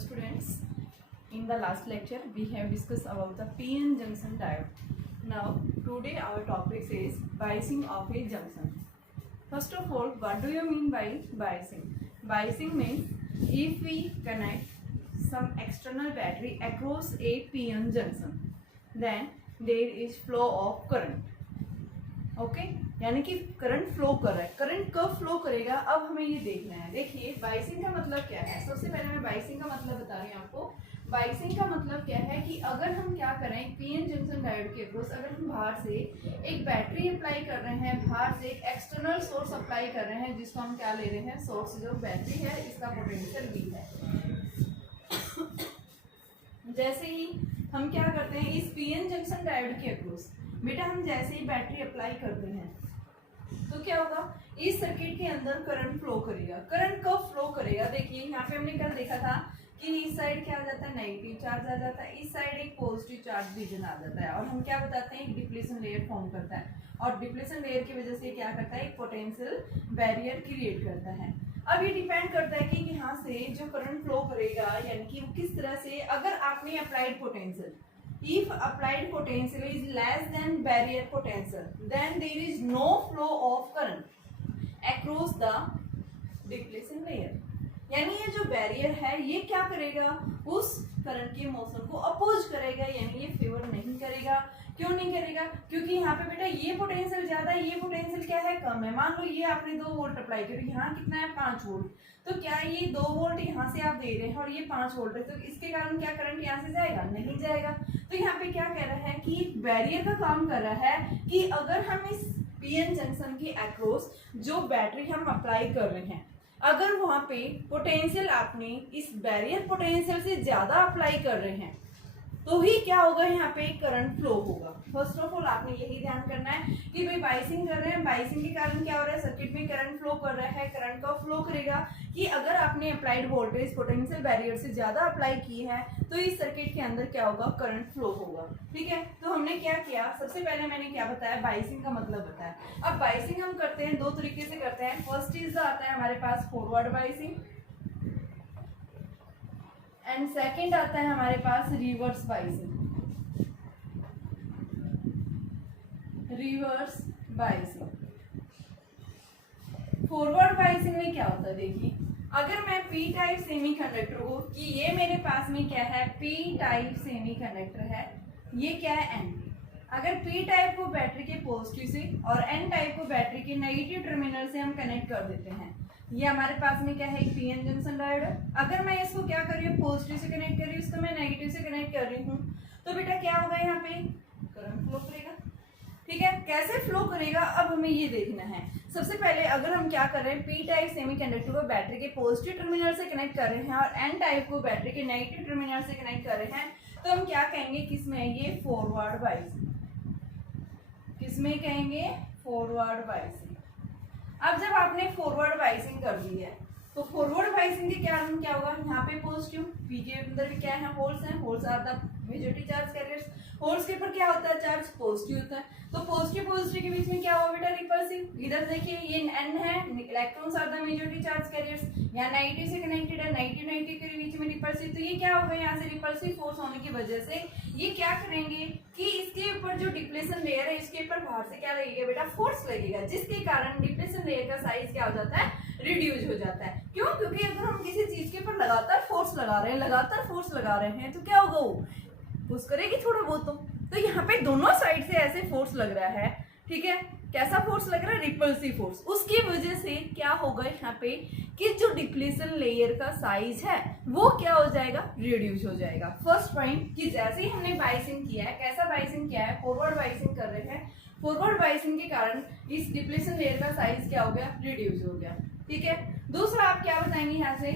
students, in the last lecture we have discussed about the p-n junction diode. Now today our topic is biasing of a junction. First of all, what do you mean by biasing? Biasing means if we connect some external battery across a p-n junction, then there is flow of current. Okay यानी कि current flow कर रहा है. Current कब flow करेगा अब हमें ये देखना है. देखिए बाइसिंग का मतलब क्या है. सबसे पहले मैं बाइसिंग का मतलब बता रही हूँ आपको. बाइसिंग का मतलब क्या है कि अगर हम क्या करें पीएन जंक्शन डायोड के अक्रॉस अगर हम बाहर से एक बैटरी अप्लाई कर रहे हैं, बाहर से एक एक्सटर्नल सोर्स अप्लाई कर रहे हैं जिसको हम क्या ले रहे हैं, सोर्स जो बैटरी है इसका पोटेंशियल V है. जैसे ही हम क्या करते हैं इस पीएन जंक्शन डायोड के अक्रॉस बेटा हम जैसे ही बैटरी अप्लाई करते हैं तो क्या होगा, इस सर्किट के अंदर करंट फ्लो करेगा. करंट कब फ्लो करेगा, देखिए यहाँ पे हमने कल देखा था कि इस साइड क्या आ जाता है, नेगेटिव चार्ज आ जाता है, इस साइड एक पॉजिटिव चार्ज रीजन आ जाता है और हम क्या बताते हैं एक डिप्लीशन लेयर फॉर्म करता है और डिप्लीशन लेयर की वजह से क्या करता है एक पोटेंशियल बैरियर क्रिएट करता है. अब ये डिपेंड करता है कि यहाँ से जो करंट फ्लो करेगा यानी कि वो किस तरह से. अगर आपने applied potential, if applied potential is less than barrier potential, then there is no flow of current across the depletion layer. यानी ये जो बैरियर है ये क्या करेगा, उस करंट के मोशन को अपोज करेगा यानी ये फेवर नहीं करेगा. क्यों नहीं करेगा, क्योंकि यहाँ पे बेटा ये पोटेंशियल ज्यादा है, ये पोटेंशियल क्या है कम है. मान लो ये आपने 2 वोल्ट अप्लाई किया, यहाँ कितना है 5 वोल्ट, तो क्या ये 2 वोल्ट यहाँ से आप दे रहे हैं और ये 5 वोल्ट है, तो इसके कारण क्या करंट यहाँ से जाएगा, नहीं जाएगा. तो यहाँ पे क्या कह रहा है कि बैरियर का काम कर रहा है कि अगर हम इस पीएन जंक्शन के अक्रॉस जो बैटरी हम अप्लाई कर रहे हैं अगर वहां पे पोटेंशियल आपने इस बैरियर पोटेंशियल से ज्यादा अप्लाई कर रहे हैं तो ही क्या होगा, यहाँ पे करंट फ्लो होगा. फर्स्ट ऑफ ऑल आपने यही ध्यान करना है कि भाई बाइसिंग कर रहे हैं, बाइसिंग के कारण क्या हो रहा है, सर्किट में करंट फ्लो कर रहा है. करंट का फ्लो करेगा कि अगर आपने अप्लाइड वोल्टेज पोटेंशियल बैरियर से ज्यादा अप्लाई की है तो इस सर्किट के अंदर क्या होगा, करंट फ्लो होगा. ठीक है, तो हमने क्या किया, सबसे पहले मैंने क्या बताया, बाइसिंग का मतलब बताया. अब बाइसिंग हम करते हैं 2 तरीके से करते हैं. फर्स्ट चीज आता है हमारे पास फॉरवर्ड बाइसिंग एंड सेकंड आता है हमारे पास reverse biasing. Reverse biasing, forward biasing में क्या होता है, देखिए अगर मैं पी टाइप सेमीकंडक्टर को कि ये मेरे पास में क्या है पी टाइप सेमीकंडक्टर है, ये क्या है एन. अगर पी टाइप को बैटरी के पॉजिटिव से और एन टाइप को बैटरी के नेगेटिव टर्मिनल से हम कनेक्ट कर देते हैं. ये हमारे पास में क्या है एक पीएन जंक्शन डायोड है. अगर मैं इसको क्या कर रही हूँ पॉजिटिव से कनेक्ट कर रही हूँ, इसको मैं नेगेटिव से कनेक्ट कर रही हूँ, तो बेटा क्या होगा यहाँ पे करंट फ्लो करेगा. ठीक है, कैसे फ्लो करेगा अब हमें ये देखना है. सबसे पहले अगर हम क्या कर रहे हैं पी टाइप सेमीकंडक्टर को बैटरी के पॉजिटिव टर्मिनल से कनेक्ट कर रहे हैं और एन टाइप को बैटरी के नेगेटिव टर्मिनल से कनेक्ट कर रहे हैं तो हम क्या कहेंगे, किसमें ये फॉरवर्ड बाइसिंग, किसमें कहेंगे फॉरवर्ड बाइसिंग. अब जब आपने फॉरवर्ड बाइसिंग कर दी है तो फॉरवर्ड बाइसिंग के कारण क्या होगा, यहाँ पे पॉजिटिव, पी के अंदर भी क्या है होल्स हैं, holes are the majority charge carriers. Holes के ऊपर क्या होता है चार्ज पॉजिटिव होता है, तो पॉजिटिव पॉजिटिव के बीच में क्या होगा बेटा रिपल्सिव. इधर देखिए ये एन है, electrons are the majority charge carriers, यहाँ नेगेटिव से कनेक्टेड है, नेगेटिव नेगेटिव के बीच में रिपल्सिव. तो ये क्या होगा, यहाँ से रिपल्सिव फोर्स होने की वजह से ये क्या करेंगे कि इसके ऊपर जो डिप्लेशन लेयर है इसके ऊपर बाहर से क्या लगेगा बेटा फोर्स लगेगा, जिसके कारण डिप्लेशन लेयर का साइज क्या हो जाता है, रिड्यूस हो जाता है. क्यों, क्योंकि अगर हम किसी चीज के ऊपर लगातार फोर्स लगा रहे हैं, लगातार फोर्स लगा रहे हैं तो क्या होगा, वो पुश करेगी थोड़ा बहुत. तो यहाँ पे दोनों साइड से ऐसे फोर्स लग रहा है. ठीक है, कैसा फोर्स लग रहा है, रिपल्सिव फोर्स. उसकी वजह से क्या होगा यहाँ पे कि जो डिप्लीशन लेयर का साइज है वो क्या हो जाएगा, रिड्यूस हो जाएगा. फर्स्ट पॉइंट कि जैसे ही हमने बाइसिंग किया है, कैसा बाइसिंग किया है, फॉरवर्ड बाइसिंग कर रहे हैं, फॉरवर्ड बाइसिंग के कारण इस डिप्लीशन लेयर का साइज क्या हो गया, रिड्यूस हो गया. ठीक है, दूसरा आप क्या बताएंगे यहाँ से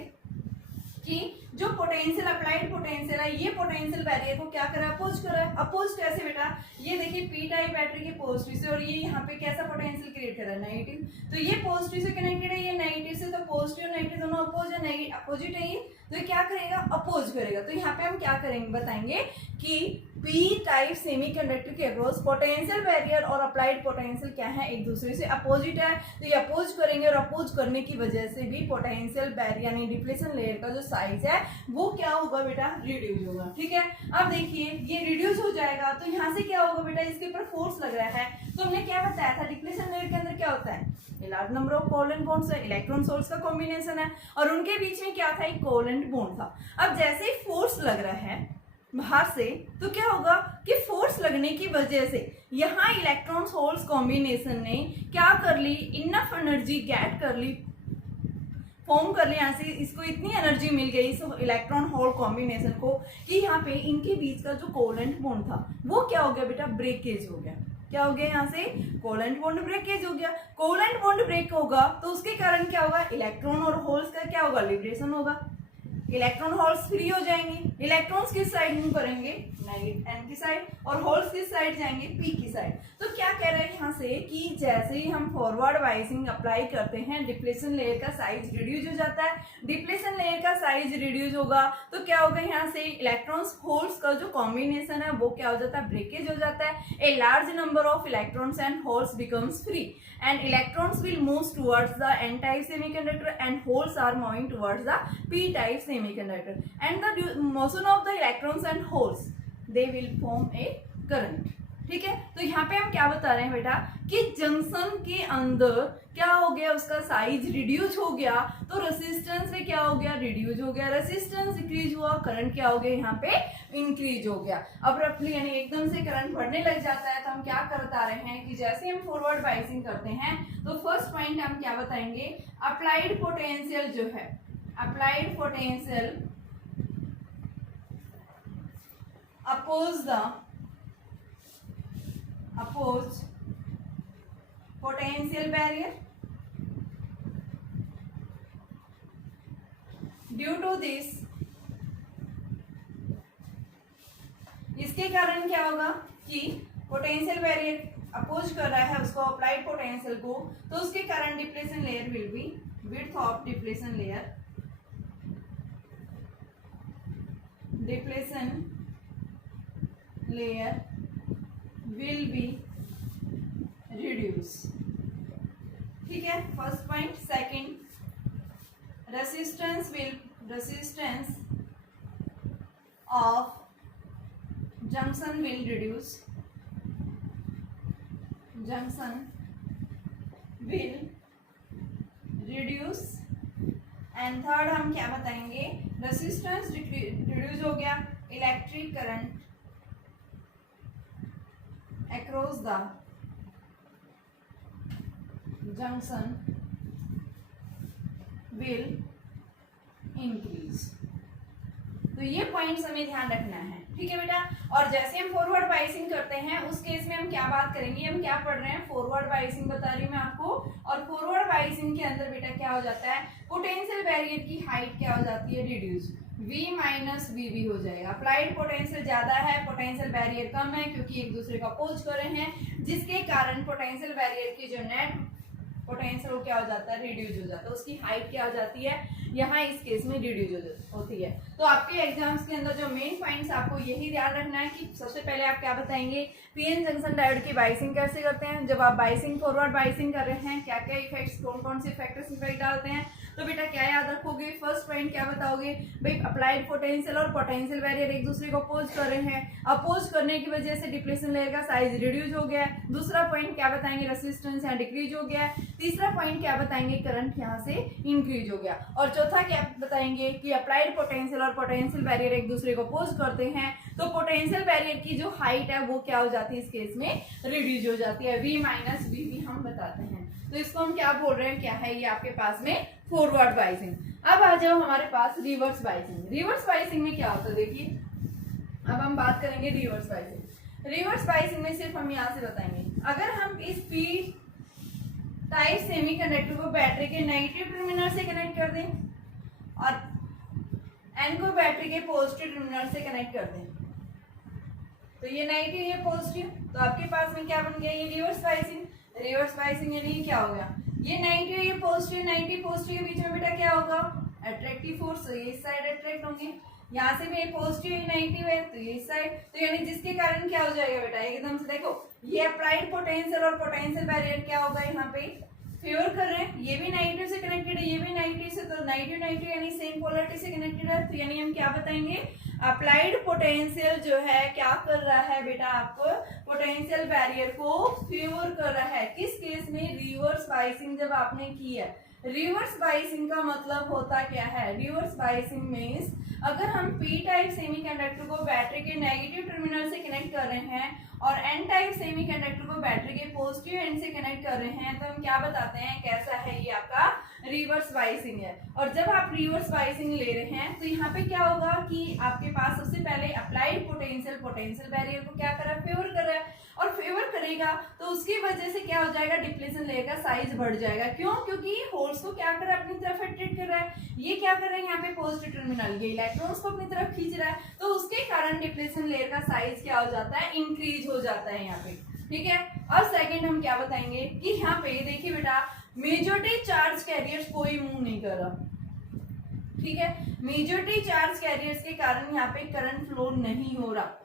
कि जो पोटेंशियल अप्लाइड पोटेंशियल है ये पोटेंशियल बैरियर को क्या करा, अपोज करा. अपोज कैसे बेटा, ये देखिए पी टाइप बैटरी के पॉजिटिव से और ये यहाँ पे कैसा पोटेंशियल क्रिएट कर रहा है, नेगेटिव. तो ये पॉजिटिव से कनेक्टेड है, ये नेगेटिव से, तो पॉजिटिव और नेगेटिव दोनों अपोज है, अपोजिट है ये, तो ये क्या करेगा, अपोज करेगा। तो यहाँ पे हम क्या करेंगे, बताएंगे कि पी टाइप सेमीकंडक्टर के अक्रॉस पोटेंशियल बैरियर और अप्लाइड पोटेंशियल क्या है, एक दूसरे से अपोजिट है। तो ये अपोज करेंगे और अपोज करने की वजह से भी पोटेंशियल बैरियर यानी डिप्लेशन लेयर का जो साइज है वो क्या होगा बेटा, रिड्यूस होगा। ठीक है, अब देखिए ये रिड्यूस हो जाएगा तो यहाँ से क्या होगा बेटा, इसके ऊपर फोर्स लग रहा है। तो हमने क्या बताया था, डिप्लेशन लेयर के अंदर क्या होता है, large number of covalent bonds है, इलेक्ट्रॉन होल्स का कॉम्बिनेशन है और उनके बीच में क्या था, एक कोवलेंट बॉन्ड था। अब जैसे ही फोर्स लग रहा है बाहर से तो क्या होगा कि फोर्स लगने की वजह से यहाँ इलेक्ट्रॉन होल्स कॉम्बिनेशन ने क्या कर ली, इनफ एनर्जी गेट कर ली, फॉर्म कर लिया। यहाँ से इसको इतनी एनर्जी मिल गई इस इलेक्ट्रॉन होल कॉम्बिनेशन को कि यहाँ पे इनके बीच का जो कोवलेंट बॉन्ड था वो क्या हो गया बेटा, ब्रेकेज हो गया। क्या हो गया, यहाँ से कोवलेंट बॉन्ड ब्रेकेज हो गया। कोवलेंट बॉन्ड ब्रेक होगा तो उसके कारण क्या होगा, इलेक्ट्रॉन और होल्स का क्या होगा, लिबरेशन होगा। इलेक्ट्रॉन होल्स फ्री हो जाएंगे। इलेक्ट्रॉन्स किस साइड मूव करेंगे, एन की साइड, और होल्स किस साइड जाएंगे, पी की साइड। तो क्या कह रहे हैं यहाँ से कि जैसे ही हम फॉरवर्ड बाइसिंग अप्लाई करते हैं डिप्लेशन लेयर का साइज रिड्यूस हो जाता है। डिप्लेशन लेयर का साइज रिड्यूस होगा तो क्या होगा, यहाँ से इलेक्ट्रॉन्स होल्स का जो कॉम्बिनेशन है वो क्या हो जाता है, ब्रेकेज हो जाता है। A large number of electrons and holes becomes free and electrons will move towards the n type semiconductor and holes are moving towards the p type semiconductor and the motion of the electrons and holes they will form a current। ठीक है, तो यहाँ पे हम क्या बता रहे हैं बेटा कि जंक्शन के अंदर क्या हो गया, उसका साइज रिड्यूस हो गया तो रेसिस्टेंस में क्या हो गया, रिड्यूस हो गया। रेसिस्टेंस डिक्रीज हुआ, करंट क्या हो गया, यहाँ पे इंक्रीज हो गया। अब रफली यानी एकदम से करंट बढ़ने लग जाता है तो हम क्या बता रहे हैं कि जैसे हम फॉरवर्ड बाइसिंग करते हैं तो फर्स्ट पॉइंट हम क्या बताएंगे, अप्लाइड पोटेंशियल जो है, applied potential oppose potential barrier due to this। इसके कारण क्या होगा कि पोटेंशियल बैरियर अपोज कर रहा है उसको, अप्लाइड पोटेंशियल को, तो उसके कारण depletion layer will B, width of depletion layer, depletion layer will be reduce। ठीक है, first point. Second, resistance of junction will reduce, junction will reduce। And third हम क्या बताएंगे, रेसिस्टेंस रिड्यूस हो गया, electric current across the junction will increase। तो ये points हमें ध्यान रखना है। ठीक है बेटा, और जैसे हम फॉरवर्ड बाइसिंग करते हैं उस केस में हम क्या बात करेंगे, हम क्या पढ़ रहे हैं, फॉरवर्ड बाइसिंग बता रही हूँ मैं आपको। और फॉरवर्ड बाइसिंग के अंदर बेटा क्या हो जाता है, पोटेंशियल बैरियर की हाइट क्या हो जाती है, रिड्यूस, V माइनस VB हो जाएगा। अप्लाइड पोटेंशियल ज्यादा है, पोटेंशियल बैरियर कम है क्योंकि एक दूसरे का अपोज कर रहे हैं, जिसके कारण पोटेंशियल बैरियर की जो नेट पोटेंशियल वो क्या हो जाता है, रिड्यूस हो जाता है। उसकी हाइट क्या हो जाती है, यहाँ इस केस में रिड्यूस होती है। तो आपके एग्जाम्स के अंदर जो मेन पॉइंट्स आपको यही ध्यान रखना है कि सबसे पहले आप क्या बताएंगे, पीएन जंक्शन डायोड की बाइसिंग कैसे करते हैं। जब आप बाइसिंग फॉरवर्ड बाइसिंग कर रहे हैं क्या क्या इफेक्ट्स, कौन कौन से फैक्टर्स इफेक्ट डालते हैं। तो बेटा क्या याद रखोगे, फर्स्ट पॉइंट क्या बताओगे भाई, अप्लाइड पोटेंशियल और पोटेंशियल बैरियर एक दूसरे को अपोज कर रहे हैं, अपोज करने की वजह से डिप्लेशन लेयर का साइज रिड्यूस हो गया। दूसरा पॉइंट क्या बताएंगे, रेसिस्टेंस यहाँ डिक्रीज हो गया। तीसरा पॉइंट क्या बताएंगे, करंट यहाँ से इंक्रीज हो गया। और चौथा क्या बताएंगे कि अप्लाइड पोटेंशियल और पोटेंशियल बैरियर एक दूसरे को अपोज करते हैं तो पोटेंशियल बैरियर की जो हाइट है वो क्या हो जाती है, इस केस में रिड्यूस हो जाती है, V माइनस VB हम बताते हैं। तो इसको हम क्या बोल रहे हैं, क्या है ये आपके पास में फॉरवर्ड बाइसिंग। अब आ जाओ हमारे पास रिवर्स बाइसिंग। रिवर्स बाइसिंग में क्या होता है, देखिए अब हम बात करेंगे रिवर्स बाइसिंग। रिवर्स बाइसिंग में सिर्फ हम यहाँ से बताएंगे, अगर हम इस पी टाइप सेमीकंडक्टर को बैटरी के नेगेटिव टर्मिनल से कनेक्ट कर दें और एन को बैटरी के पॉजिटिव टर्मिनल से कनेक्ट कर दें, तो ये नेगेटिव ये पॉजिटिव, तो आपके पास में क्या बन गया, ये रिवर्स बाइसिंग। रिवर्स बाइसिंग यानी क्या हो गया, ये नेगेटिव ये पॉजिटिव, नेगेटिव पॉजिटिव के बीच में बेटा क्या होगा, अट्रैक्टिव फोर्स, तो ये इस साइड अट्रैक्ट होंगे। यहाँ से भी ये पॉजिटिव है नेगेटिव है, तो ये इस साइड, तो यानी जिसके कारण क्या हो जाएगा बेटा, एकदम से देखो ये अप्लाइड पोटेंशियल और पोटेंशियल बैरियर क्या होगा, यहाँ पे फेवर कर रहे हैं, ये भी नेगेटिव से कनेक्टेड है, ये भी नेगेटिव से, तो नेगेटिव नेगेटिव यानी सेम पोलरिटी से कनेक्टेड है, तो यानी हम क्या बताएंगे, अप्लाइड पोटेंशियल जो है क्या कर रहा है बेटा, आपको पोटेंशियल बैरियर को फेवर कर रहा है। किस केस में, रिवर्स बाइसिंग जब आपने की है। रिवर्स बाइसिंग का मतलब होता क्या है, रिवर्स बाइसिंग मीन्स अगर हम पी टाइप सेमीकंडक्टर को बैटरी के नेगेटिव टर्मिनल से कनेक्ट कर रहे हैं और एन टाइप सेमीकंडक्टर को बैटरी के पॉजिटिव एंड से कनेक्ट कर रहे हैं, तो हम क्या बताते हैं, कैसा है ये आपका रिवर्स बाइसिंग है। और जब आप रिवर्स बाइसिंग ले रहे हैं तो यहाँ पे क्या होगा कि आपके पास सबसे पहले अप्लाइड पोटेंशियल पोटेंशियल बैरियर को क्या कर रहा है, फेवर कर रहा है, और फेवर करेगा तो उसकी वजह से क्या हो जाएगा, डिप्लेशन लेयर का साइज बढ़ जाएगा। क्यों, क्योंकि ये होल्स को क्या कर रहा है, अपनी तरफ अट्रैक्ट कर रहा है, ये क्या कर रहे हैं यहाँ पे पॉजिटिव टर्मिनल, ये इलेक्ट्रॉन्स को अपनी तरफ खींच रहा है, तो उसके कारण डिप्लेशन लेयर का साइज क्या हो जाता है, इंक्रीज हो जाता है यहाँ पे। ठीक है, अब सेकंड हम क्या बताएंगे कि यहाँ पे देखिए बेटा, मेजॉरिटी चार्ज कैरियर्स कोई मूव नहीं कर रहा। ठीक है, मेजॉरिटी चार्ज कैरियर्स के कारण यहाँ पे करंट फ्लो नहीं हो रहा।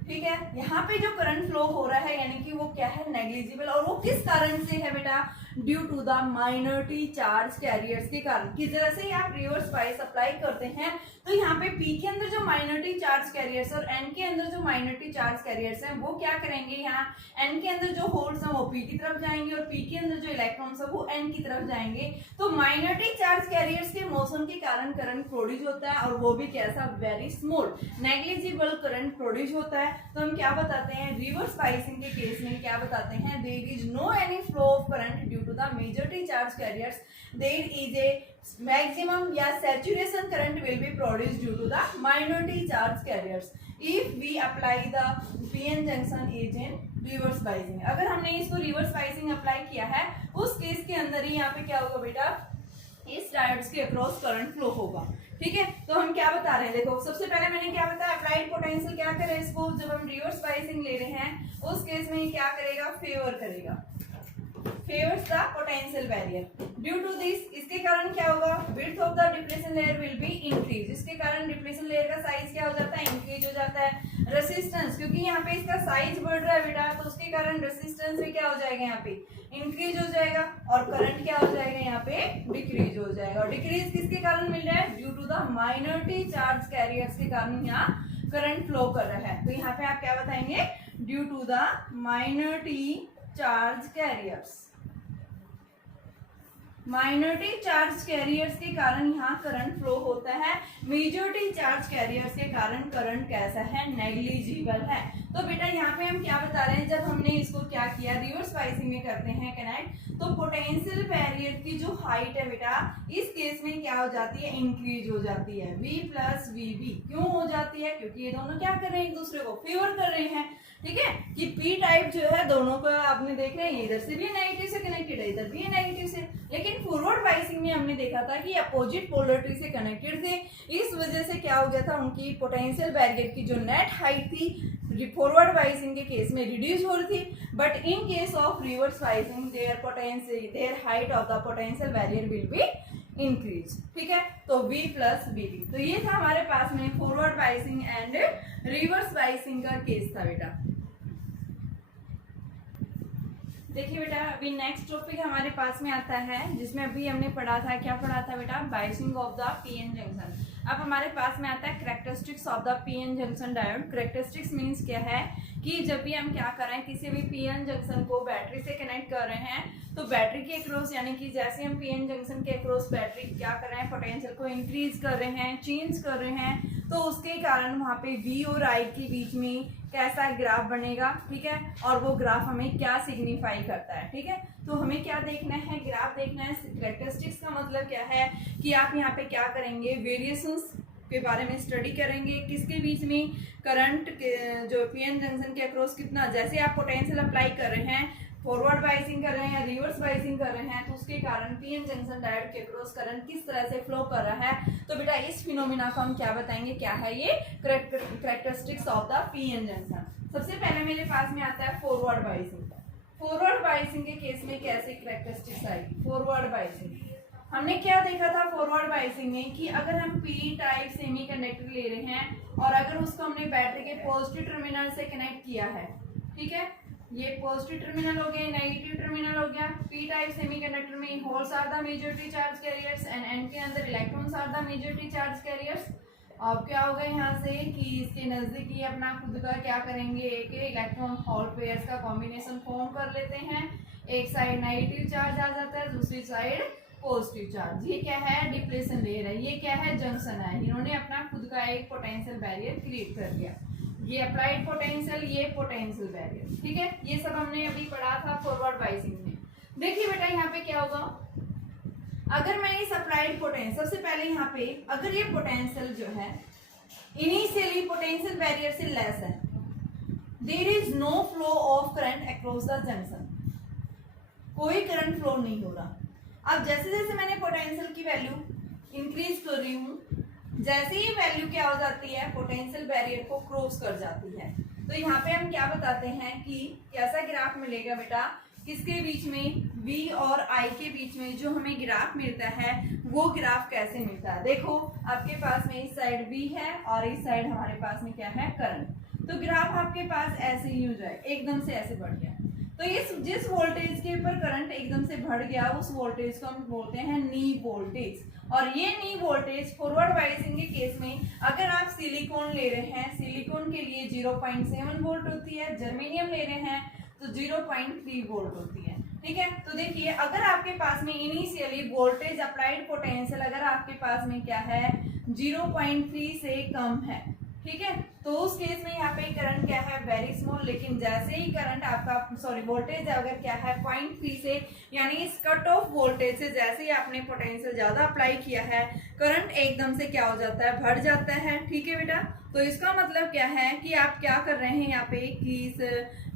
ठीक है, यहाँ पे जो करंट फ्लो हो रहा है यानी कि वो क्या है, नेग्लिजिबल, और वो किस कारण से है बेटा, due to the minority charge carriers के कारण। किस तरह से आप रिवर्स बाइस अप्लाई करते हैं तो यहाँ पे पी के अंदर जो माइनॉरिटी चार्ज कैरियर्स और एन के अंदर जो माइनॉरिटी चार्ज कैरियर्स हैं वो क्या करेंगे, यहाँ एन के अंदर जो होल्स हैं वो पी की तरफ जाएंगे और पी के अंदर जो इलेक्ट्रॉन्स है वो एन की तरफ जाएंगे। तो माइनॉरिटी चार्ज कैरियर्स के मोशन के कारण करंट प्रोड्यूस होता है, और वो भी कैसा, very small negligible current produce होता है। तो हम क्या बताते हैं, रिवर्स बाइसिंग के केस में क्या बताते हैं, there is no any flow of current due to the majority charge carriers, there is a maximum या saturation current will be produced due to the minority charge carriers if we apply the PN junction is in reverse biasing। अगर हमने इसको reverse biasing apply किया है उस case के अंदर ही यहाँ पे क्या होगा बेटा, इस डायोड्स के अक्रॉस करंट फ्लो होगा। ठीक है, तो हम क्या बता रहे हैं, देखो सबसे पहले मैंने क्या बताया, अप्लाइड पोटेंशियल क्या करे, इसको जब हम रिवर्स बाइसिंग ले रहे हैं उस केस में क्या करेगा, फेवर करेगा, favours the potential barrier. Due to this, इसके कारण क्या होगा, width of the depletion layer will be increase, इसके कारण डिप्लेशन लेयर का साइज क्या हो जाता है, इंक्रीज हो जाता है। रेसिस्टेंस, क्योंकि यहाँ पे इसका साइज बढ़ रहा है बेटा, तो उसके कारण रेसिस्टेंस भी क्या हो जाएगा, यहाँ पे इंक्रीज हो जाएगा, और करंट क्या हो जाएगा, यहाँ पे डिक्रीज हो जाएगा। और डिक्रीज किसके कारण मिल रहा है, due to the minority charge carriers के कारण यहाँ करंट फ्लो कर रहा है। तो यहाँ पे आप क्या बताएंगे, due to the minority charge carriers, minority charge carriers के कारण यहाँ करंट फ्लो होता है, मेजॉरिटी चार्ज कैरियर्स के कारण करंट कैसा है, नेग्लिजिबल है। तो बेटा यहाँ पे हम क्या बता रहे हैं, जब हमने इसको क्या किया, रिवर्स बाइसिंग में करते हैं कनेक्ट, तो पोटेंशियल बैरियर की जो हाइट है बेटा, इस केस में क्या हो जाती है, इंक्रीज हो जाती है, V प्लस VB। क्यों हो जाती है, क्योंकि ये दोनों क्या कर रहे हैं, एक दूसरे को फेवर कर रहे हैं। ठीक है, कि पी टाइप जो है दोनों को आपने देख रहे हैं, इधर से भी नेगेटिव से कनेक्टेड है, इधर भी है नेगेटिव से, लेकिन फॉरवर्ड बाइसिंग में हमने देखा था कि अपोजिट पोलरिटी से कनेक्टेड थे, इस वजह से क्या हो गया था, उनकी पोटेंशियल बैरियर की जो नेट हाइट थी फॉरवर्ड बाइसिंग के केस में रिड्यूस हो रही थी, but in case of reverse biasing their height of the potential barrier will be increase. ठीक है, तो V प्लस VB। तो ये था हमारे पास में forward biasing and reverse biasing का केस था बेटा। देखिए बेटा, अभी नेक्स्ट टॉपिक हमारे पास में आता है जिसमें अभी हमने पढ़ा था, क्या पढ़ा था बेटा, biasing of the PN junction. अब हमारे पास में आता है characteristics of the PN junction diode. Characteristics means क्या है कि जब भी हम क्या कर रहे हैं, किसी भी पीएन जंक्शन को बैटरी से कनेक्ट कर रहे हैं, तो बैटरी के अक्रॉस, यानी कि जैसे हम पीएन जंक्शन के अक्रॉस बैटरी क्या कर रहे हैं, पोटेंशियल को इंक्रीज कर रहे हैं, चेंज कर रहे हैं, तो उसके कारण वहाँ पे V और I के बीच में कैसा ग्राफ बनेगा। ठीक है, और वो ग्राफ हमें क्या सिग्निफाई करता है। ठीक है, तो हमें क्या देखना है, ग्राफ देखना है। कैरेक्टरिस्टिक्स का मतलब क्या है कि आप यहाँ पे क्या करेंगे, वेरिएशंस के बारे में स्टडी करेंगे, किसके बीच में करंट जो पीएन जंक्शन के अक्रॉस कितना, जैसे आप पोटेंशियल अप्लाई कर रहे हैं, फॉरवर्ड बाइसिंग कर रहे हैं या रिवर्स बाइसिंग कर रहे हैं, तो उसके कारण पीएन जंक्शन डायोड के अक्रॉस करंट किस तरह से फ्लो कर रहा है। तो बेटा इस फिनोमिना को हम क्या बताएंगे, क्या है ये characteristics of the PN junction. सबसे पहले मेरे पास में आता है फॉरवर्ड बाइसिंग। फॉरवर्ड बाइसिंग के केस में कैसे कैरेक्टरिस्टिक्स आएगी, फॉरवर्ड बाइसिंग। हमने क्या देखा था फॉरवर्ड बायसिंग में कि अगर हम पी टाइप सेमीकंडक्टर ले रहे हैं और अगर उसको हमने बैटरी के पॉजिटिव टर्मिनल से कनेक्ट किया है, ठीक है, ये पॉजिटिव टर्मिनल हो गया, नेगेटिव टर्मिनल हो गया। पी टाइप सेमीकंडक्टर में holes are the majority charge carriers and N के अंदर electrons are the majority charge carriers. अब क्या होगा यहाँ से कि इसके नजदीक ही अपना खुद का क्या करेंगे, एक इलेक्ट्रॉन होल पेयर्स का कॉम्बिनेशन फॉर्म कर लेते हैं। एक साइड नेगेटिव चार्ज आ जाता है, दूसरी साइड पॉजिटिव चार्ज। ये क्या है, डिप्लेशन लेयर है, ये क्या है, जंक्शन है। इन्होंने अपना खुद का एक पोटेंशियल बैरियर क्रिएट कर दिया। ये अप्लाइड पोटेंशियल, ये पोटेंशियल बैरियर, ठीक है। ये सब हमने अभी पढ़ा था फॉरवर्ड बायसिंग में। देखिए बेटा यहाँ पे क्या होगा, अगर मैं इस अप्लाइड पोटेंशियल, सबसे पहले यहाँ पे अगर ये पोटेंशियल जो है इनिशियली पोटेंशियल बैरियर से लेस है, there is no flow of current across the junction, कोई करंट फ्लो नहीं हो रहा। अब जैसे जैसे मैंने पोटेंशियल की वैल्यू इंक्रीज कर रही हूँ, जैसे ही वैल्यू क्या हो जाती है, पोटेंशियल बैरियर को क्रॉस कर जाती है। तो यहाँ पे हम क्या बताते हैं कि कैसा ग्राफ मिलेगा बेटा, किसके बीच में, V और I के बीच में जो हमें ग्राफ मिलता है वो ग्राफ कैसे मिलता है। देखो आपके पास में इस साइड V है और इस साइड हमारे पास में क्या है, करंट। तो ग्राफ आपके पास ऐसे ही हो जाए, एकदम से ऐसे बढ़ गया। तो इस जिस वोल्टेज के ऊपर करंट एकदम से बढ़ गया उस वोल्टेज को हम बोलते हैं नी वोल्टेज। और ये नी वोल्टेज फॉरवर्ड बायसिंग के केस में अगर आप सिलिकॉन ले रहे हैं, सिलिकॉन के लिए 0.7 वोल्ट होती है, जर्मेनियम ले रहे हैं तो 0.3 वोल्ट होती है, ठीक है। तो देखिए अगर आपके पास में इनिशियली वोल्टेज अप्लाइड पोटेंशियल अगर आपके पास में क्या है 0.3 से कम है, ठीक है, तो उस केस में यहाँ पे करंट क्या है, वेरी स्मॉल। लेकिन जैसे ही करंट आपका वोल्टेज अगर क्या है 0.3 से, यानी इस कट ऑफ वोल्टेज से जैसे ही आपने पोटेंशियल ज्यादा अप्लाई किया है, करंट एकदम से क्या हो जाता है, बढ़ जाता है, ठीक है बेटा। तो इसका मतलब क्या है कि आप क्या कर रहे हैं यहाँ पे कि इस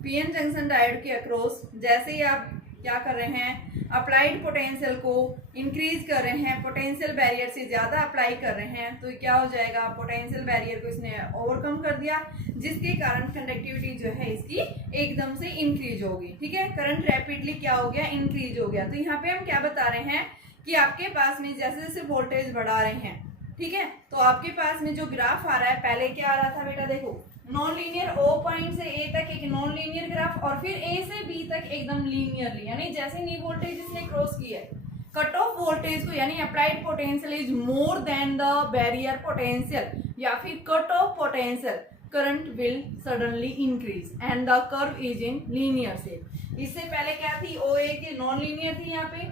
पीएन जंक्शन डायोड के अक्रॉस जैसे ही आप क्या कर रहे हैं, अप्लाइड पोटेंशियल को इंक्रीज कर रहे हैं, पोटेंशियल बैरियर से ज्यादा अप्लाई कर रहे हैं, तो क्या हो जाएगा, पोटेंशियल बैरियर को इसने ओवरकम कर दिया, जिसके कारण कंडक्टिविटी जो है इसकी एकदम से इंक्रीज होगी, ठीक है। करंट रैपिडली क्या हो गया, इंक्रीज हो गया। तो यहाँ पे हम क्या बता रहे हैं कि आपके पास में जैसे जैसे वोल्टेज बढ़ा रहे हैं, ठीक है, तो आपके पास में जो ग्राफ आ रहा है, पहले क्या आ रहा था बेटा, देखो नॉन लीनियर, O पॉइंट से A तक एक नॉन लीनियर ग्राफ और फिर A से B तक एकदम लीनियरली, यानी जैसे नी वोल्टेज इसने क्रॉस किया है, कट ऑफ वोल्टेज को, यानी applied potential is more than the barrier potential या फिर cut off potential, current will suddenly increase and the curve is in linear shape. इससे पहले क्या थी, OA के नॉन लीनियर थी यहाँ पे,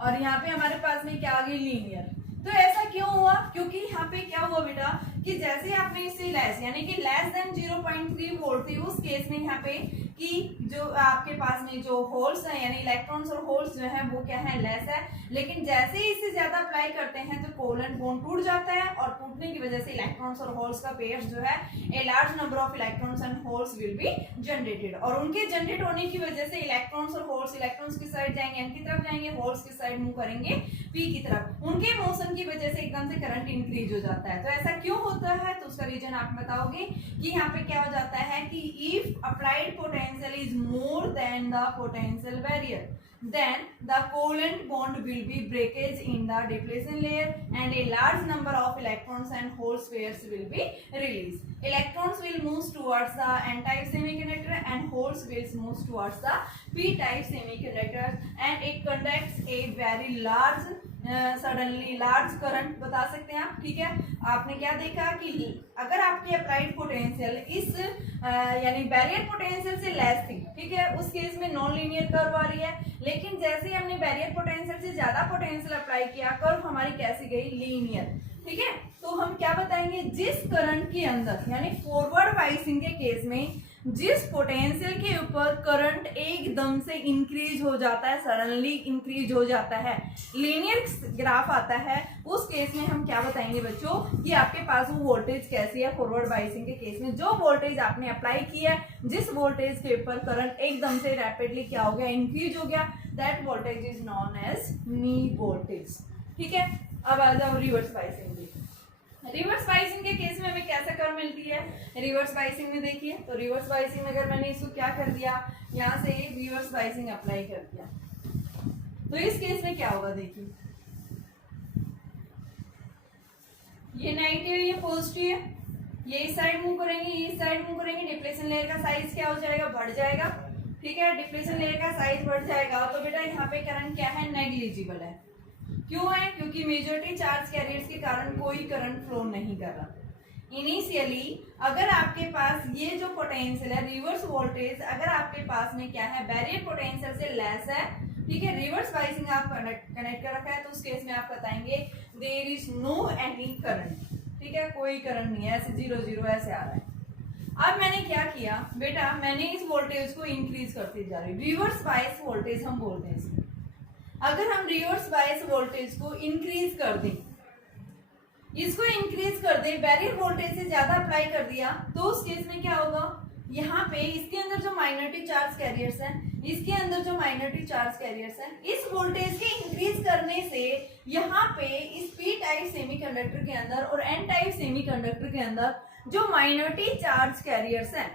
और यहाँ पे हमारे पास में क्या आ गई, लीनियर। तो ऐसा क्यों हुआ, क्योंकि यहाँ पे क्या हुआ बेटा कि जैसे आपने इससे लेस, यानी कि लेस देन 0.3 वोल्ट थी, उस केस में यहाँ पे कि जो आपके पास में जो होल्स है, यानी इलेक्ट्रॉन्स और होल्स जो है वो क्या है, लेस है। लेकिन जैसे ही इससे ज्यादा अप्लाई करते हैं तो कोवलेंट बॉन्ड टूट जाता है और टूटने की वजह से इलेक्ट्रॉन्स और होल्स का पेयर्स जो है, a large number of electrons and holes will be generated. और उनके जनरेट होने की वजह से इलेक्ट्रॉन्स और होल्स, इलेक्ट्रॉन्स की साइड जाएंगे एन की तरफ जाएंगे, होल्स की साइड मूव करेंगे पी की तरफ। उनके मोशन की वजह से एकदम से करंट इंक्रीज हो जाता है। तो ऐसा क्यों होता है, तो उसका रीजन आप बताओगे कि यहाँ पे क्या हो जाता है कि if applied potential is more than the potential barrier, then the covalent bond will be breakage in the depletion layer and a large number of electrons and holes pairs will be released. Electrons will move towards the n-type semiconductor and holes will move towards the p-type semiconductor and it conducts a very large suddenly large current, बता सकते हैं आप, ठीक है। आपने क्या देखा कि अगर आपकी अप्लाइड पोटेंशियल इस यानी बैरियर पोटेंशियल से लेस थी, ठीक है, उस केस में नॉन लीनियर कर्व आ रही है। लेकिन जैसे ही हमने बैरियर पोटेंशियल से ज्यादा पोटेंशियल अप्लाई किया, कर्व हमारी कैसी गई, लीनियर, ठीक है। तो हम क्या बताएंगे, जिस करंट के अंदर, यानी फॉरवर्ड बायसिंग के केस में जिस पोटेंशियल के ऊपर करंट एकदम से इंक्रीज हो जाता है, सडनली इंक्रीज हो जाता है, लीनियर ग्राफ आता है, उस केस में हम क्या बताएंगे बच्चों कि आपके पास वो वोल्टेज कैसी है। फॉरवर्ड बायसिंग के केस में जो वोल्टेज आपने अप्लाई किया, जिस वोल्टेज के ऊपर करंट एकदम से रैपिडली क्या हो गया, इंक्रीज हो गया, that voltage is known as knee voltage, ठीक है। अब आ जाओ रिवर्स बायसिंग। रिवर्स बायसिंग के केस में हमें कैसा कर्व मिलती है, रिवर्स बायसिंग में देखिए, तो रिवर्स बायसिंग में अगर मैंने इसको क्या कर दिया, यहाँ से रिवर्स बायसिंग अप्लाई कर दिया, तो इस केस में क्या होगा देखिए, ये नेगेटिव है, ये पॉजिटिव है, ये इस साइड मूव करेंगे, ये इस साइड मूव करेंगे, डिप्लेशन लेयर का साइज क्या हो जाएगा, बढ़ जाएगा। ठीक है, डिप्लेशन लेयर का साइज बढ़ जाएगा तो बेटा यहाँ पे करंट क्या है, नेग्लिजिबल है। क्यों है, क्योंकि मेजॉरिटी चार्ज कैरियर्स के कारण कोई करंट फ्लो नहीं कर रहा। इनिशियली अगर आपके पास ये जो पोटेंशियल है रिवर्स वोल्टेज, अगर आपके पास में क्या है, बैरियर पोटेंशियल से लेस है, ठीक है, रिवर्स बाइसिंग आप कनेक्ट कर रखा है, तो उस केस में आप बताएंगे there is no any current. ठीक है, कोई करंट नहीं है, ऐसे 0 0 ऐसे आ रहा है। अब मैंने क्या किया बेटा, मैंने इस वोल्टेज को इंक्रीज करते जा रही हूँ, रिवर्स बायस वोल्टेज हम बोलते हैं इसमें। अगर हम रिवर्स बायस वोल्टेज को इंक्रीज कर दें, इसको इंक्रीज कर दें, बैरियर वोल्टेज से ज्यादा अप्लाई कर दिया, तो उस केस में क्या होगा, यहाँ पे इसके अंदर जो माइनॉरिटी चार्ज कैरियर्स हैं, इसके अंदर जो माइनॉरिटी चार्ज कैरियर्स हैं, इस वोल्टेज के इंक्रीज करने से यहाँ पे इस पी टाइप सेमीकंडक्टर के अंदर और एन टाइप सेमीकंडक्टर के अंदर जो माइनॉरिटी चार्ज कैरियर्स हैं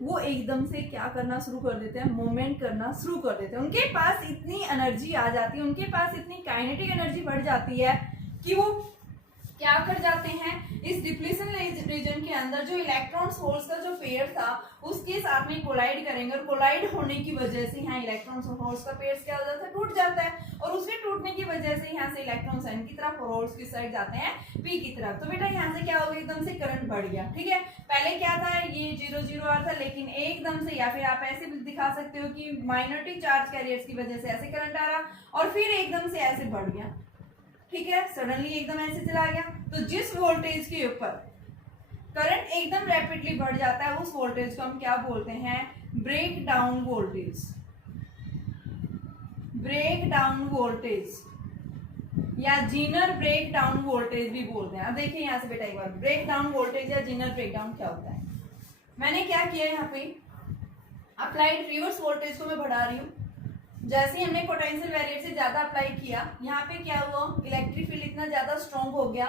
वो एकदम से क्या करना शुरू कर देते हैं, मूवमेंट करना शुरू कर देते हैं। उनके पास इतनी एनर्जी आ जाती है, उनके पास इतनी काइनेटिक एनर्जी बढ़ जाती है कि वो क्या कर जाते हैं, इस डिप्लीशन रीजन के अंदर जो इलेक्ट्रॉन्स होल्स का जो पेयर था उसके साथ में कोलाइड करेंगे, और कोलाइड होने की वजह से यहाँ इलेक्ट्रॉन्स और होल्स का पेयर क्या हो जाता है, टूट जाता है, और उसके टूटने की वजह से यहाँ से इलेक्ट्रॉन्स एन की तरफ और होल्स की साइड जाते हैं पी की तरफ। तो बेटा यहाँ से क्या होगा, एकदम से करंट बढ़ गया। ठीक है, पहले क्या था, ये 0 0 आ रहा था, लेकिन एकदम से, या फिर आप ऐसे भी दिखा सकते हो कि माइनॉरिटी चार्ज कैरियर्स की वजह से ऐसे करंट आ रहा और फिर एकदम से ऐसे बढ़ गया। ठीक है, सडनली एकदम ऐसे चला गया। तो जिस वोल्टेज के ऊपर करंट एकदम रैपिडली बढ़ जाता है उस वोल्टेज को हम क्या बोलते हैं, break down voltage. Break down voltage या जीनर ब्रेक डाउन वोल्टेज भी बोलते हैं। अब देखिए यहाँ से बेटा एक बार, ब्रेक डाउन वोल्टेज या जीनर ब्रेक डाउन क्या होता है। मैंने क्या किया, यहाँ पे अप्लाइड रिवर्स वोल्टेज को मैं बढ़ा रही हूँ। जैसे ही हमने पोटेंशियल बैरियर से ज्यादा अप्लाई किया, यहाँ पे क्या हुआ, इलेक्ट्रिक फील्ड इतना ज्यादा स्ट्रॉन्ग हो गया।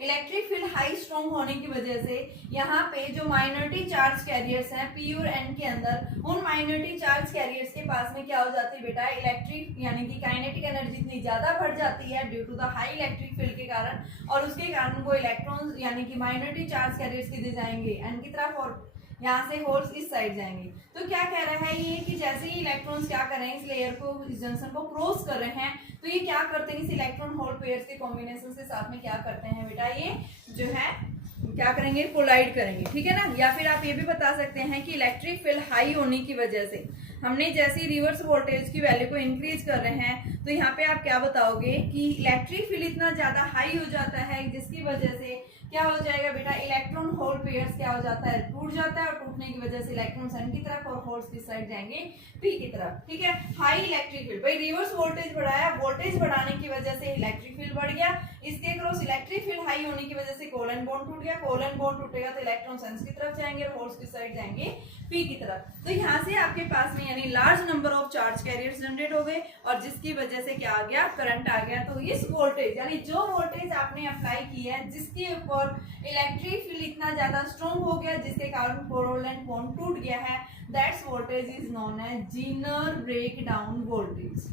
इलेक्ट्रिक फील्ड हाई स्ट्रॉन्ग होने की वजह से यहाँ पे जो माइनॉरिटी चार्ज कैरियर्स हैं पी और एन के अंदर, उन माइनॉरिटी चार्ज कैरियर्स के पास में क्या हो जाती है बेटा, इलेक्ट्रिक यानी कि काइनेटिक एनर्जी इतनी ज्यादा बढ़ जाती है due to the high electric field के कारण, और उसके कारण वो इलेक्ट्रॉन्स यानी कि माइनॉरिटी चार्ज कैरियर्स किधर जाएंगे, एन की तरफ, और यहाँ से होल्स इस साइड जाएंगे। तो क्या कह रहा है ये कि जैसे ही इलेक्ट्रॉन्स क्या कर रहे हैं, इस लेयर को, इस जंक्शन को क्रॉस कर रहे हैं, तो ये क्या करते हैं, इस इलेक्ट्रॉन होल पेयर्स के कॉम्बिनेशन के साथ में क्या करते हैं बेटा, ये जो है क्या करेंगे, कोलाइड करेंगे। ठीक है ना, या फिर आप ये भी बता सकते हैं कि इलेक्ट्रिक फील्ड हाई होने की वजह से हमने जैसे रिवर्स वोल्टेज की वैल्यू को इंक्रीज कर रहे हैं, तो यहाँ पे आप क्या बताओगे कि इलेक्ट्रिक फील्ड इतना ज्यादा हाई हो जाता है जिसकी वजह से क्या हो जाएगा बेटा, इलेक्ट्रॉन होल पेयर्स क्या हो जाता है, टूट जाता है, और टूटने की वजह से इलेक्ट्रॉन्स एन की तरफ और होल्स की साइड जाएंगे पी की तरफ। ठीक है, हाई इलेक्ट्रिक फील्ड, भाई रिवर्स वोल्टेज बढ़ाया, वोल्टेज बढ़ाने की वजह से इलेक्ट्रिक फील्ड बढ़ गया, इसके क्रॉस इलेक्ट्रिक फील्ड हाई होने की वजह से कोलन बॉन्ड टूट गया, कोलन बॉन्ड टूटेगा तो इलेक्ट्रॉन्स एन की तरफ जाएंगे और होल्स की साइड जाएंगे पी की तरफ। तो यहाँ से आपके पास में यानी large number of charge carriers generate हो गए, और जिसकी वजह से क्या आ गया, करंट आ गया। तो इस वोल्टेज यानी जो वोल्टेज आपने अप्लाई की है जिसके ऊपर इलेक्ट्रिक फील्ड इतना ज्यादा स्ट्रॉन्ग हो गया जिसके कारण कोलन बॉन्ड टूट गया है, that's voltage is known as zener break down voltage.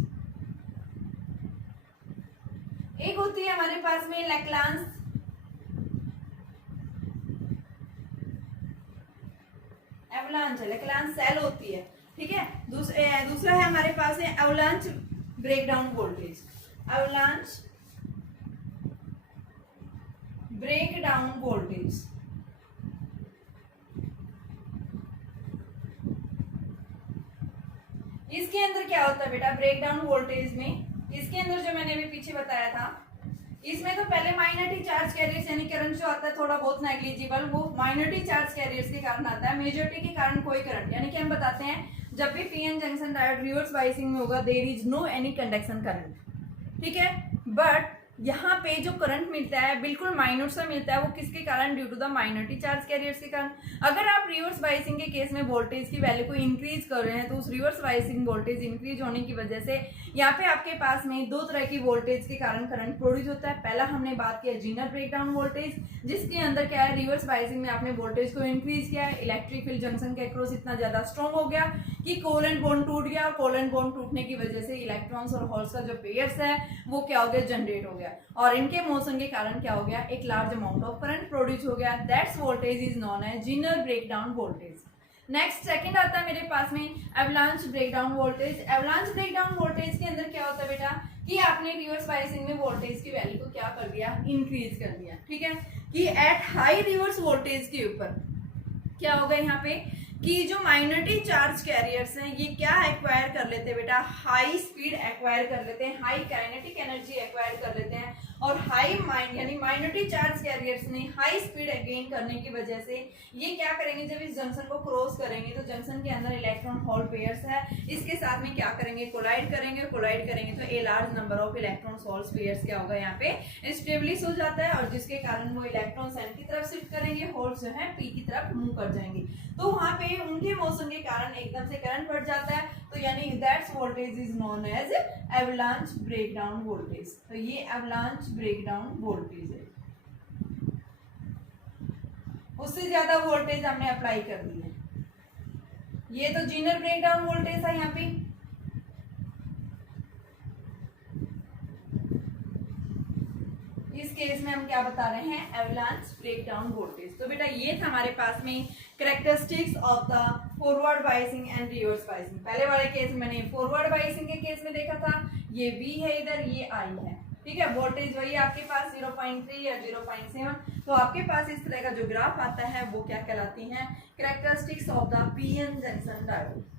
एक होती है हमारे पास में लैक्लांस एवलांच, लैक्लांस सेल होती है। ठीक है, दूसरा है हमारे पास है avalanche break down voltage. Avalanche break down voltage, इसके अंदर क्या होता है बेटा, ब्रेक डाउन वोल्टेज में इसके अंदर जो मैंने अभी पीछे बताया था, इसमें तो पहले माइनॉरिटी चार्ज कैरियर्स यानी करंट जो आता है थोड़ा बहुत नेग्लिजिबल, वो माइनॉरिटी चार्ज कैरियर्स के कारण आता है, मेजॉरिटी के कारण कोई करंट, यानी कि हम बताते हैं जब भी PN junction diode reverse biasing में होगा there is no any conduction current. ठीक है, बट यहाँ पे जो करंट मिलता है बिल्कुल माइनर सा मिलता है, वो किसके कारण, due to the minority charge carriers के कारण। अगर आप रिवर्स बाइसिंग के केस में वोल्टेज की वैल्यू को इंक्रीज कर रहे हैं तो उस रिवर्स बाइसिंग वोल्टेज इंक्रीज होने की वजह से यहाँ पे आपके पास में दो तरह की वोल्टेज के कारण करंट प्रोड्यूस होता है। पहला हमने बात किया जीनर ब्रेकडाउन वोल्टेज, जिसके अंदर क्या है, रिवर्स बायसिंग में आपने वोल्टेज को इंक्रीज किया है, इलेक्ट्रिक फील्ड जंक्शन के अक्रॉस इतना ज्यादा स्ट्रॉन्ग हो गया कि कोवेलेंट बॉन्ड टूट गया, और कोवेलेंट बॉन्ड टूटने की वजह से इलेक्ट्रॉन्स और होल्स का जो पेयर्स है वो क्या हो गया, जनरेट हो गया, और इनके मोशन के कारण क्या हो गया, एक large amount of current produce हो गया। That's voltage is known as zener breakdown voltage. Next second आता है मेरे पास में avalanche breakdown voltage. Avalanche breakdown voltage के अंदर क्या होता है बेटा कि आपने रिवर्स बायसिंग में वोल्टेज की वैल्यू को क्या कर दिया, इंक्रीज कर दिया। ठीक है, कि एट हाई रिवर्स वोल्टेज के ऊपर क्या होगा यहाँ पे कि जो माइनॉरिटी चार्ज कैरियर्स हैं ये क्या एक्वायर कर लेते हैं बेटा, हाई स्पीड एक्वायर कर लेते हैं, हाई काइनेटिक एनर्जी एक्वायर कर लेते हैं, और हाई माइंड यानी माइनॉरिटी चार्ज कैरियर्स ने हाई स्पीड गेन करने की वजह से ये क्या करेंगे, जब इस जंक्शन को क्रॉस करेंगे तो जंक्शन के अंदर इलेक्ट्रॉन होल पेयर्स है, इसके साथ में क्या करेंगे, कोलाइड करेंगे तो a large number of electron hole pairs क्या होगा यहाँ पे स्टेब्लिश हो जाता है, और जिसके कारण वो इलेक्ट्रॉन एन की तरफ शिफ्ट करेंगे, होल्स जो है पी की तरफ मूव कर जाएंगे। तो वहां पे उनके मोशन के कारण एकदम से करंट बढ़ जाता है, तो यानी that's voltage is known as avalanche breakdown voltage. तो ये एवलांच ब्रेकडाउन वोल्टेज है, उससे ज्यादा वोल्टेज हमने अप्लाई कर दी है। ये तो जीनर ब्रेकडाउन वोल्टेज है यहाँ पे। इस केस में हम क्या बता रहे हैं, एवलांच ब्रेकडाउन वोल्टेज। तो बेटा ये था हमारे पास में characteristics of the forward biasing and reverse biasing. पहले वाले केस में मैंने फॉरवर्ड बायसिंग के केस में देखा था, ये V है इधर, ये I है। ठीक है, वोल्टेज वही आपके पास 0.3 या 0.7। तो आपके पास इस तरह का जो ग्राफ आता है वो क्या कहलाती है, characteristics of the PN junction diode.